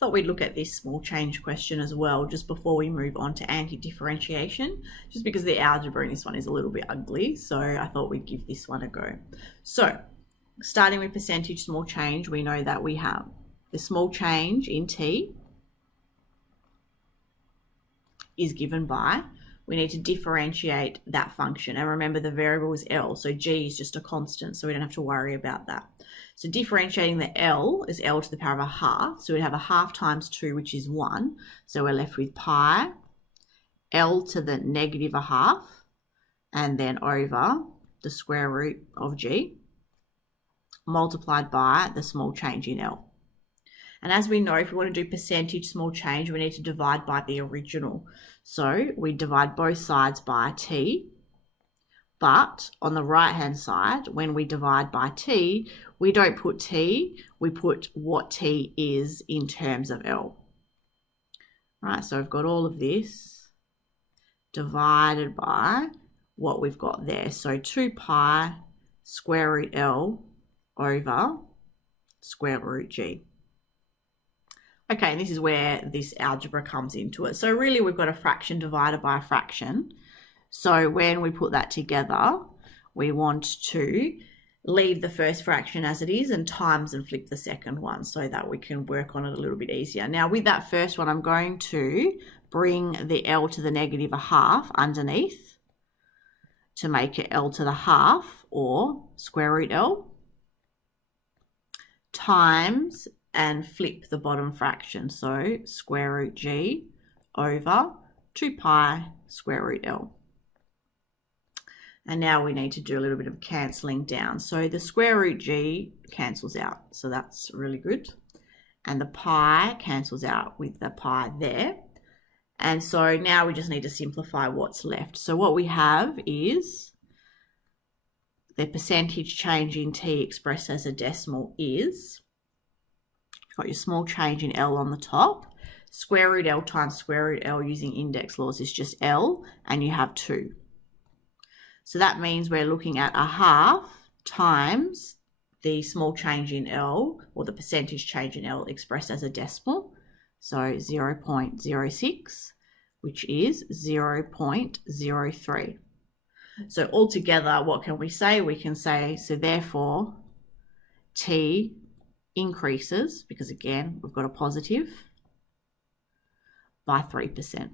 thought we'd look at this small change question as well, just before we move on to anti-differentiation, just because the algebra in this one is a little bit ugly. So I thought we'd give this one a go. So starting with percentage small change, we know that we have the small change in t is given by, we need to differentiate that function. And remember, the variable is L, so G is just a constant, so we don't have to worry about that. So differentiating the L is L to the power of a half. So we'd have a half times 2, which is 1. So we're left with pi L to the negative a half, and then over the square root of G, multiplied by the small change in L. And as we know, if we want to do percentage small change, we need to divide by the original. So we divide both sides by t, but on the right-hand side, when we divide by t, we don't put t, we put what t is in terms of L. Right, so we've got all of this divided by what we've got there. So 2 pi square root L over square root G. Okay, and this is where this algebra comes into it. So really we've got a fraction divided by a fraction. So when we put that together, we want to leave the first fraction as it is and times and flip the second one so that we can work on it a little bit easier. Now with that first one, I'm going to bring the L to the negative a half underneath to make it L to the half, or square root L, times and flip the bottom fraction, so square root G over 2 pi square root L. And now we need to do a little bit of cancelling down. So the square root G cancels out, so that's really good. And the pi cancels out with the pi there. And so now we just need to simplify what's left. So what we have is the percentage change in t expressed as a decimal is, got your small change in L on the top. Square root L times square root L using index laws is just L, and you have 2. So that means we're looking at a half times the small change in L, or the percentage change in L expressed as a decimal. So 0.06, which is 0.03. So altogether, what can we say? We can say, so therefore, t increases, because again, we've got a positive, by 3%.